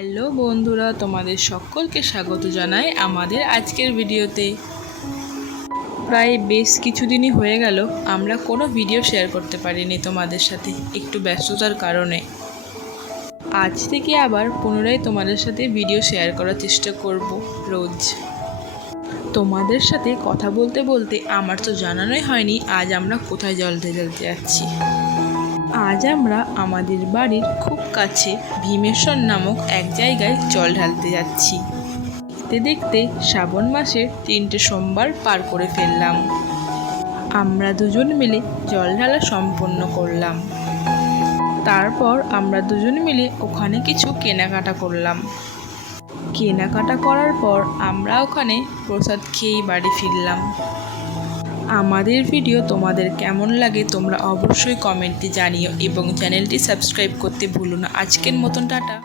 Hello বন্ধুরা, তোমাদের সকলকে স্বাগত জানাই আমাদের আজকের ভিডিওতে। প্রায় বেশ কিছুদিনই হয়ে গেল আমরা কোনো ভিডিও শেয়ার করতে পারিনি তোমাদের সাথে, একটু ব্যস্ততার কারণে। আজ থেকে আবার পুনরায় তোমাদের সাথে ভিডিও শেয়ার করার চেষ্টা করব রোজ। তোমাদের সাথে কথা বলতে বলতে আমার তো জানানোই হয়নি আজ আমরা কোথায় জল ঢেলতে যাচ্ছি। আজ আমরা আমাদের বাড়ির খুব কাছে ভীমেশ্বর নামক এক জায়গায় জল ঢালতে যাচ্ছি। দেখতে দেখতে শ্রাবণ মাসের 3টে সোমবার পার করে ফেললাম। আমরা দুজন মিলে জল ঢালা সম্পন্ন করলাম। তারপর আমরা দুজন মিলে ওখানে কিছু কেনাকাটা করলাম। কেনাকাটা করার পর আমরা ওখানে প্রসাদ খেয়েই বাড়ি ফিরলাম। আমাদের ভিডিও তোমাদের কেমন লাগে তোমরা অবশ্যই কমেন্টে জানিও এবং চ্যানেলটি সাবস্ক্রাইব করতে ভুলো না। আজকের মতন টাটা।